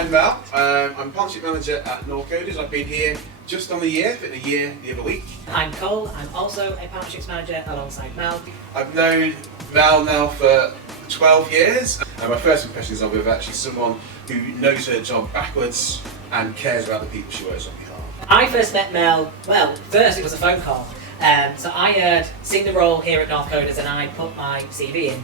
I'm Mel. I'm partnership manager at Northcoders. I've been here just on a year, been a year the other week. I'm Cole. I'm also a partnerships manager alongside Mel. I've known Mel now for 12 years. And my first impressions of her are actually someone who knows her job backwards and cares about the people she works on behalf of. I first met Mel, well, first it was a phone call. So I had seen the role here at Northcoders and I put my CV in.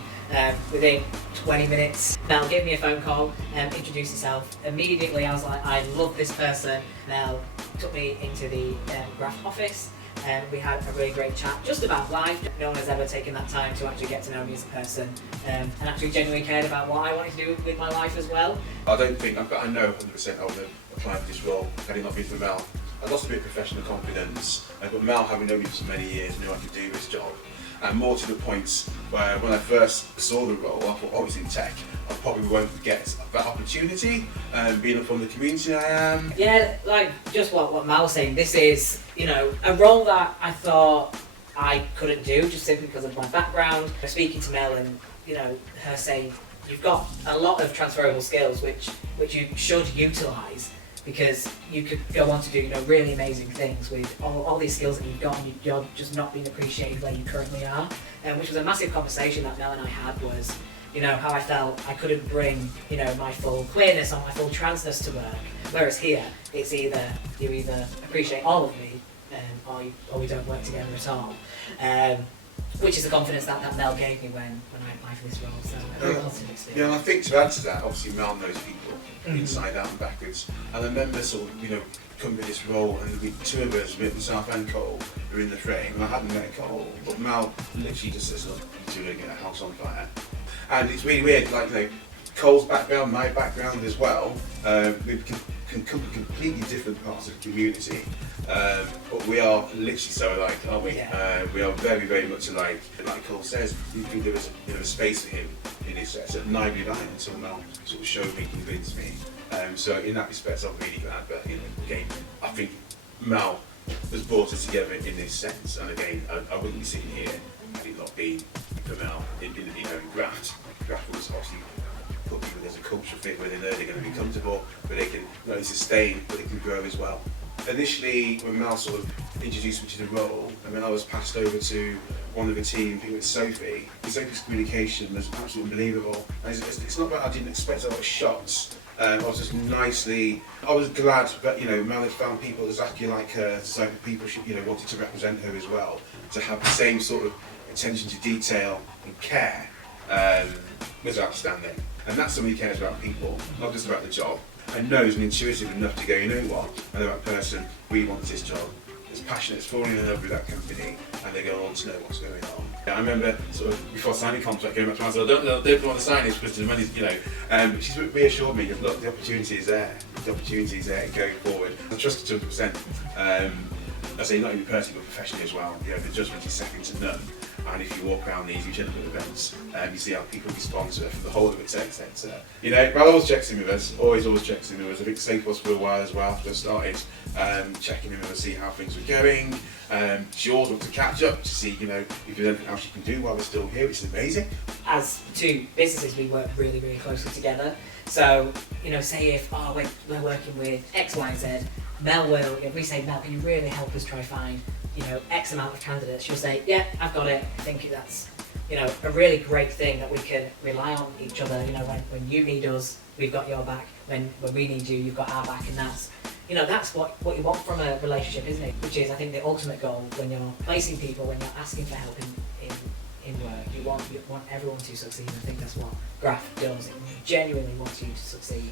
Within 20 minutes, Mel gave me a phone call and introduced herself. Immediately I was like, I love this person. Mel took me into the Graft office and we had a really great chat just about life. No one has ever taken that time to actually get to know me as a person and actually genuinely cared about what I wanted to do with my life as well. I don't think, I know 100% I would have applied for this role had it not been for Mel. I lost a bit of professional confidence, but Mel, having known me for so many years, knew I could do this job. And more to the point where when I first saw the role, I thought, obviously in tech, I probably won't get that opportunity, being up from the community I am. Yeah, like just what Mal was saying, this is, a role that I thought I couldn't do just simply because of my background. Speaking to Mel and, her saying, you've got a lot of transferable skills which you should utilise, because you could go on to do really amazing things with all these skills that you've got, and you're just not being appreciated where you currently are. Which was a massive conversation that Mel and I had, was how I felt I couldn't bring my full queerness or my full transness to work, whereas here it's either you appreciate all of me or we don't work together at all. Which is the confidence that Mel gave me when I applied for this role, so a very positive experience. Yeah, and I think to add to that, obviously Mel knows people inside out and backwards. And I remember sort of, coming to this role, and the two of us, myself and Cole, were in the frame, and I hadn't met Cole, but Mel literally just says, look, you're going to get a house on fire. And it's really weird, like, Cole's background, my background as well, we can come from completely different parts of the community, but we are literally so alike, aren't we? Yeah. We are very, very much alike. Like Cole says, you think there was a space for him in his set, at neither did I until Mel sort of showed me, convinced me. So in that respect, I'm really glad. But again, I think Mel has brought us together in this sense. And again, I wouldn't be sitting here had it not been for Mel in Graft. Graft was obviously put people, there's a cultural fit where they know they're going to be comfortable, but they can not only sustain, but they can grow as well. Initially, when Mel sort of introduced me to the role, and then I was passed over to one of the team, I think it was Sophie. Sophie's communication was absolutely unbelievable. And it's not that I didn't expect a lot of shots. I was just I was glad that Mel had found people exactly like her, so people she wanted to represent her as well, to have the same sort of attention to detail and care was outstanding. And that's somebody who cares about people, not just about the job, and knows and intuitive enough to go, you know what, I know that person really wants this job, is passionate, is falling in love with that company, and they go on to know what's going on. I remember sort of before signing contract going back to myself, I don't want to sign this because the money's, but she's reassured me that look, the opportunity is there, going forward. I trust her 100%. I say not only personally but professionally as well. The judgment is second to none. And if you walk around these, you check at events, you see how people respond to it from the whole of the tech sector. Mel always checks in with us, always checks in with us. I think Safe was for a while as well after I started, checking in with us to see how things were going. She always wants to catch up to see, if there's anything else she can do while we're still here, which is amazing. As two businesses, we work really, really closely together. So, say if we're working with X, Y, Z, Mel will, if we say, Mel, can you really help us try find X amount of candidates, she'll say, yeah, I've got it. I think that's, a really great thing that we can rely on each other. When you need us, we've got your back. When we need you, you've got our back, and that's what you want from a relationship, isn't it? Which is, I think, the ultimate goal when you're placing people, when you're asking for help in work. You want everyone to succeed. I think that's what Graft does. It genuinely wants you to succeed.